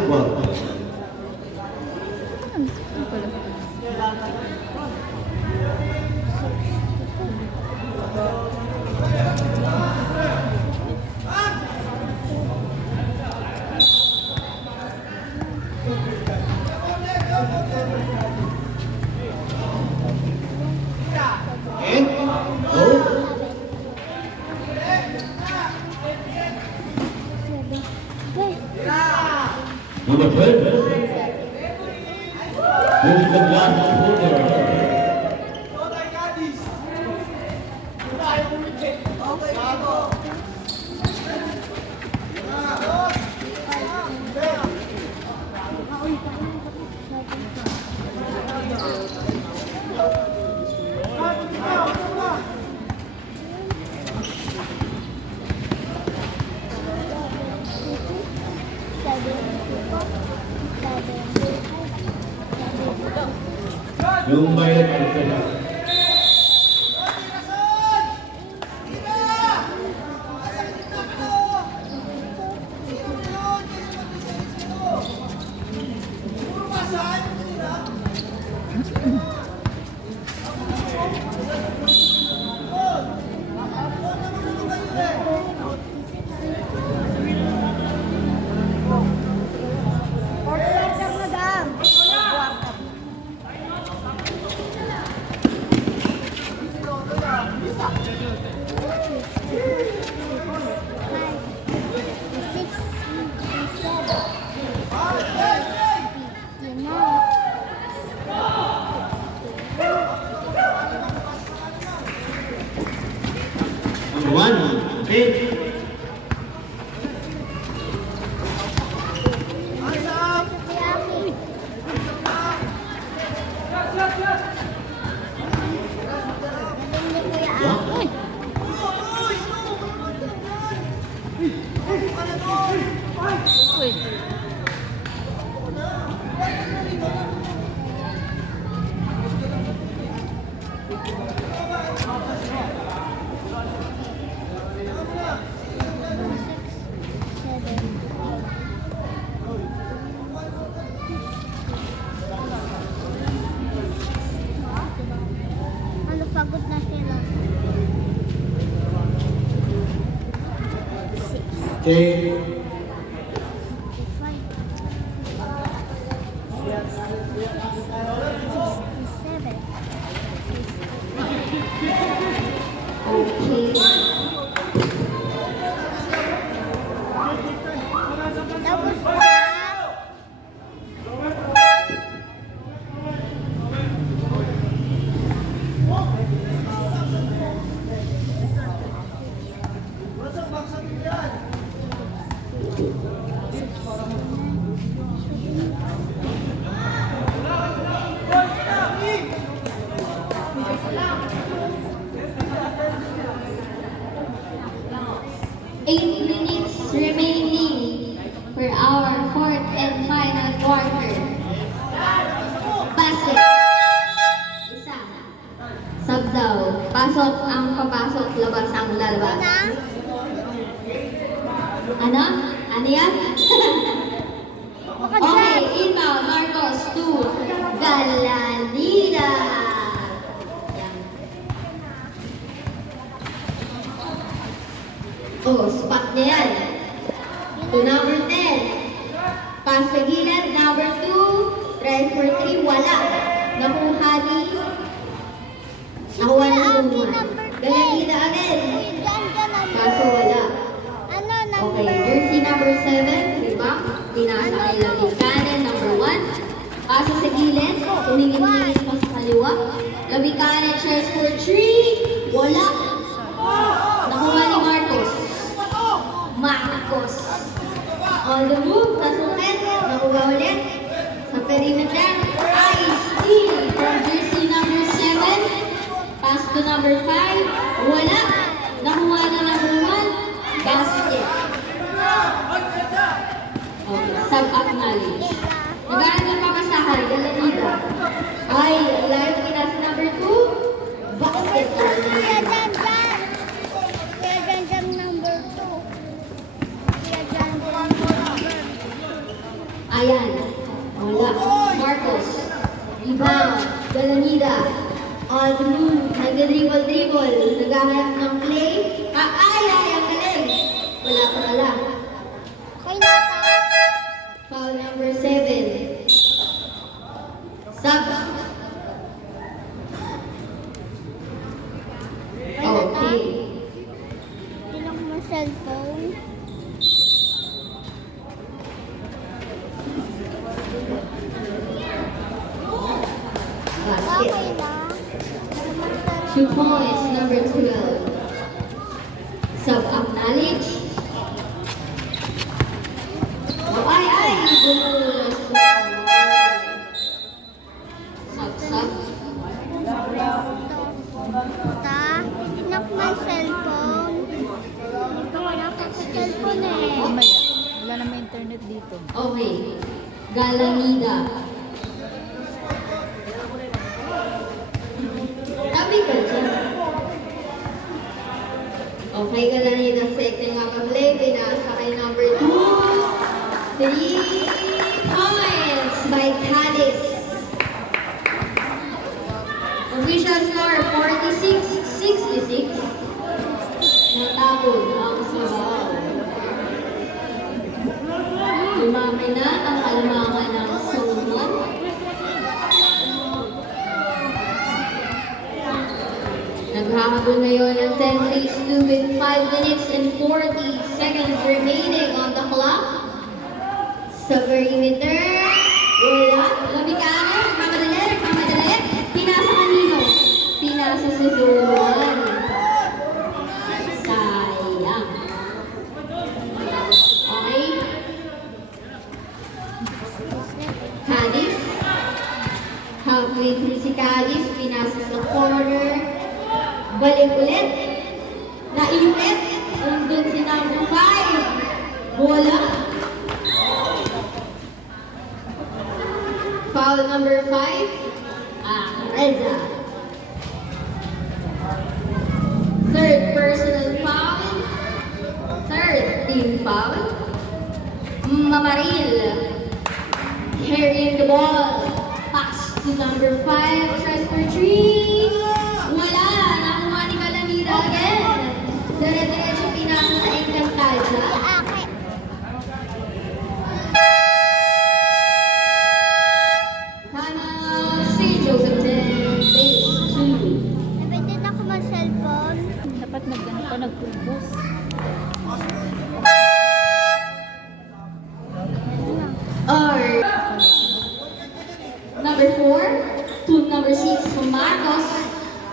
Albert. Number 12. Who's the last holder? Yung bayad ko sila. One, eight. Pagod na sila. Okay. Eight minutes remaining for our fourth and final quarter. Basket. Isa. Sub daw. Pasok ang papasok, labas ang lalabas. Ano? Ano yan? Okay, inbound, Marcos to Galanida. Oh, spot niya yan. To number 10. Pass sa gilid, number 2. Try for 3, wala. Nakuha ni... Nakuha ni Umar. Galanida agad. Kaso wala. Okay, jersey number 7. Diba? Pinasa kay Labing Kanan, number 1. Pasa sa gilid. Tumingin-tingin pa sa kaliwa. Labing Kanan, shares for 3. Wala. Nakuha ni Marcos. On the move, nasukin, nakuha ulit. Sa perimeter, Ice-T from jersey number 7. Pass to number 5. Wala. Nakuha na number 1. Basket. Okay, sub-acknowledge. Nagaran ng papasahan, Galanida. Ay, live kita sa number 2. Basket. Ayan. Wala. Marcos. Rebound. Galanida. On the move. Nag-dribble. Naghahanap ng play. Ay! Ang galing. Wala pa pala. Okay na ta. Foul number 7. Sub. Okay. Tinok mo cellphone. Basket. Okay lang. 2 points, number 12. Sub-acknowledge. Ay! Gumulas. Sub. Ta, tinok mo cellphone. Ito wala pa sa cellphone eh. Mamaya, wala na may internet dito. Okay. Galanida. Tabi ka dyan. Okay, Galanida. Second makaplay. Pinasa kay number 2. 3 points by Cadiz. Official score 46-66. Natapon ang Sabaw. Lumamay na ang kalamangan ng Solomon. Naghahabol ngayon ng 10-2 with 5 minutes and 40 seconds remaining on the clock. Sa perimeter, wala. Lumikanan, nagmamadali. Pinasa kanino? Pinasa si Zulwan. Sayang. Okay. Cadiz. Halfway through si Cadiz, pinasa sa corner. Balik ulit. Naiulit. Nandun si number 5. Bola. Foul number 5. Reza. Third personal foul. Third team foul. Mamaril. Carrying the ball. Pass to number 5. Tries for 3. Wala. Nakuha ni Galanida again. Dire-diretso pinasa sa Encantadia. Okay. Timeout. St. Joseph 10. Base 2. Nabitin ako mag cellphone. Dapat nagganito pa, nagpulbos. Or number 4 to number 6 from Marcos.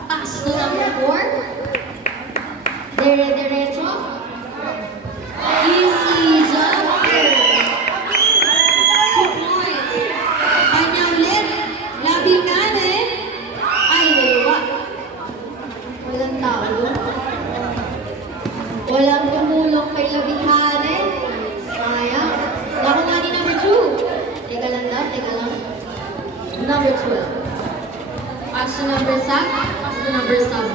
Pass to number 4. Diretso. Easy jumper. 2 points. Kanya ulit. Labingane. Ay, dalawa. Walang talo. Walang tumulong kay Labingane. Sayang. Nakuha ni number 2. Teka lang. Number 12. Pass to number sub. Pass to number sub.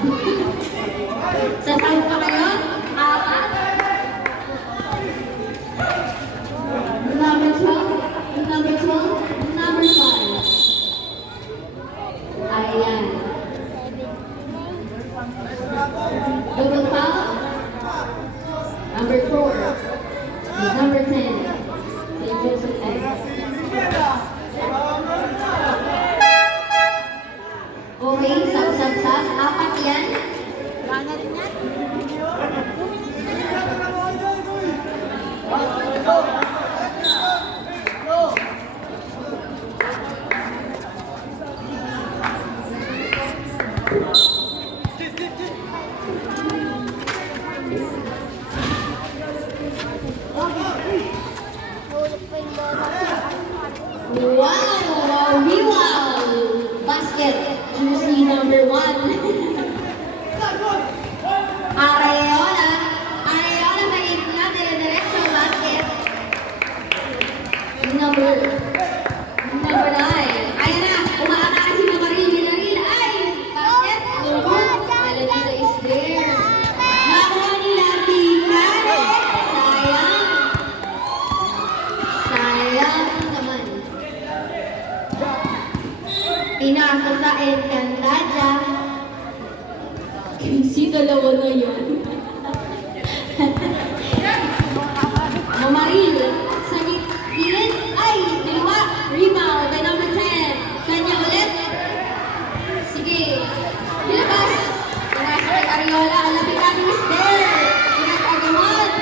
Sa sub pa kayo? 4. Number 12. Number 12. Number 5. Ayan. Double foul. Number 4. Number 10. St. Joseph X. Okay, sub. 4 yan. Wala rin yan. Hulog pa yung bola. Wow! Wow! Basket. Juicy number 1. Areola sa gitna. Dire-diretso basket. Number 9. Ayan na. Umaatake si Mamaril. Ay! Basket. No good. Galanida is there. Nakuha ni Labingane. Sayang. Pinasa sa Encantadia. Kasi dalawa na yan. Mamaril. Sa gilid. Ay, dalawa. Rebound by number 10. Kanya ulit. Sige. Ilabas. Pinasa kay Ariola. Alabitan ni Esther. Pinag-agawan.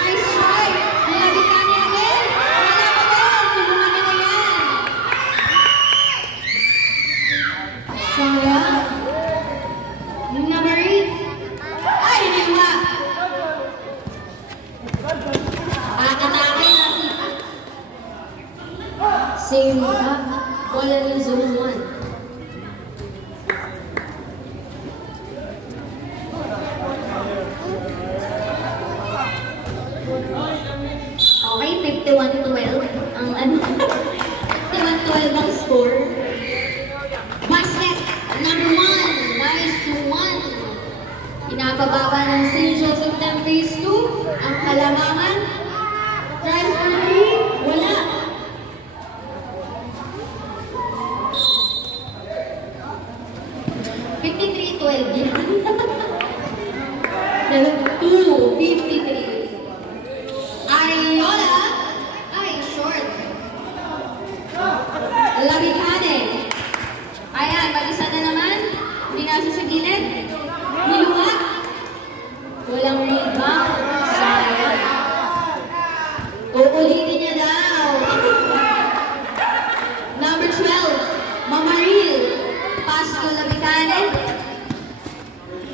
Nice try. Alabitan niya again. Wala pa din. Lumami na yan. Sayang. Number 8. Ay, diba? Atake na si Same ka. Wala ng zone 1. Okay, 51-12 ang ano. 51-12 ang score. Basket number 1. Nice to 1. Pinapababa ng St. Joseph Dem Phase 2. Ang kalamangan. Drive for 3. Wala. $53-12 yan. 2-53. Ariola. Ay, short. Labicane. Ayan, mag-isa na naman. Pinasa sa gilid. Niluwa. Walang rebound. Sayang. Uulitin niya daw. Number 12. Mamaril. Pass to Labicane.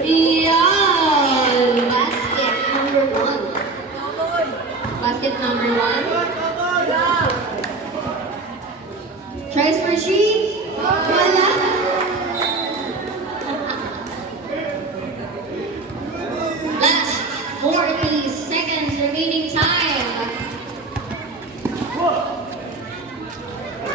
Iyan. Basket number 1. Basket number 1.